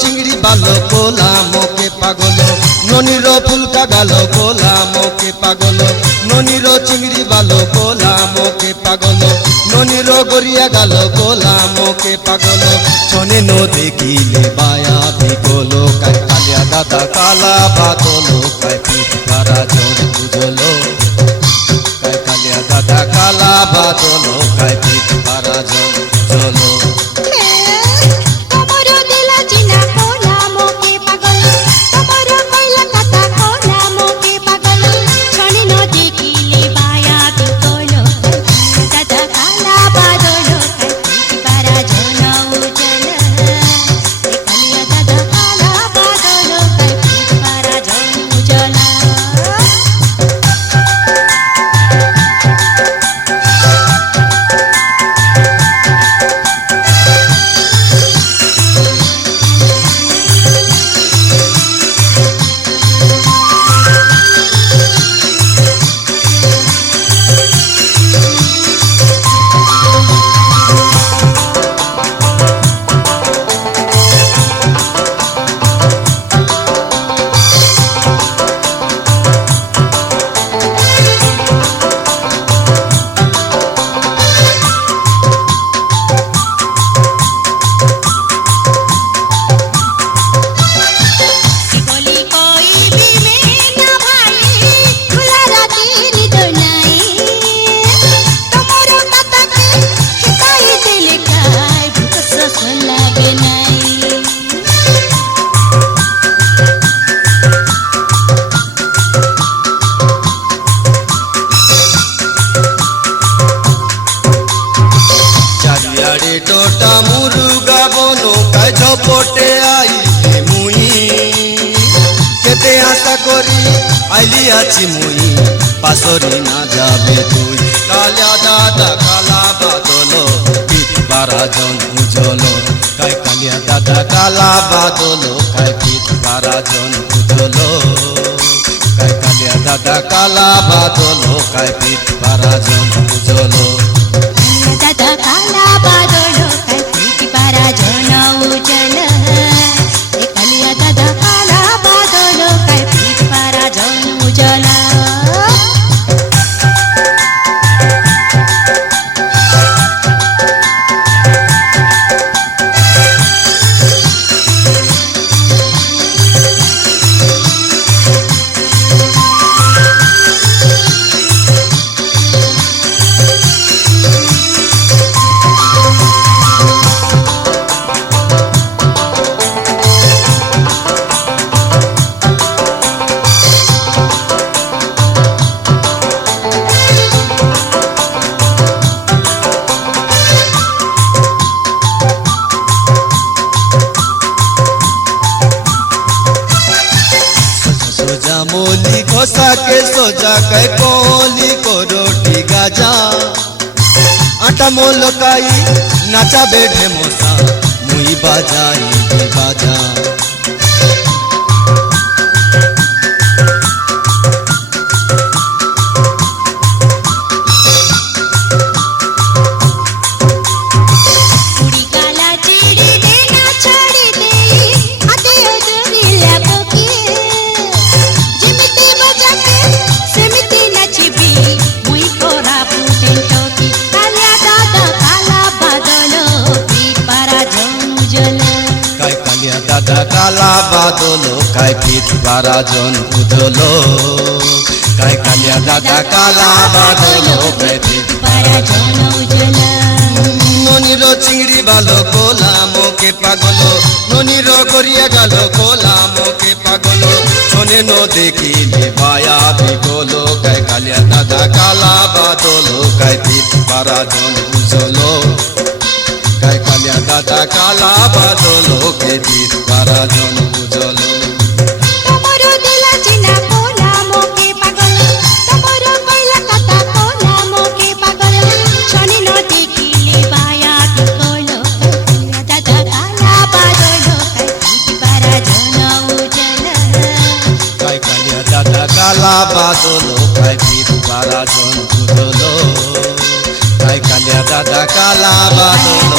चिंगड़ी बालो गोला मोके पागल ननीरो फुलका गालो गोला मोके पागल ननीरो चिंगड़ी बालो गोला मोके पागल ननीरो गोरिया गालो गोला मोके पागल चने नो देखिले बाया बिगोलो काय कालिया दादा काला बादलो काय पिटारा जोर बुझलो काय कालिया दादा काला बादलो काय पिटारा जोर बुझलो टोटा मुरुगा बनो काय झपटे आइले मुई केते आशा करी आइली आछि मुई पासरी ना जाबे तुई कालिया दादा काला बादलो पिठ बारा जन उजलो काय कालिया दादा काला बादलो काय पिठ बारा जन उजलो काय कालिया दादा काला बादलो काय पिठ बारा जन उजलो दादा काला बादलो काय पिठ बारा जन उजलो कालिया दादा काला बादलो काय पिठ बारा जन उजलो मोली खोसा के सोजा कै कोली को रोटी गाजा आटा मोलकाई नाचा बेढे मोसा मुई बाजाई बाजा दादा काला बादलो काय पिठ बारा जन उजलो काय कालिया दादा काला बादलो काय पिठ बारा जन उजलो ননির চিংড়ি ভালো কোলা মোকে পাগল ননির করিয়া গেল কোলা মোকে পাগল শোনে ন দেখিলে মায়া বিগল কাই কালিয়া দাদা কালা বাদল কাই পিঠ পারা জন বুঝলো কাই কালিয়া দাদা কালা বাদল কাই পিঠ পারা জন বুঝলো তোমারো দিলা চিনা কোলা মোকে পাগল তোমারো কইলা কথা কোলা মোকে পাগল শনি ন দেখিলে বায়া বিকল দাদা কালা বাদল কাই পারা জন উজল কাই কালিয়া দাদা কালা বাদল কাই পিঠ পারা জন বুঝলো কাই কালিয়া দাদা কালা বাদল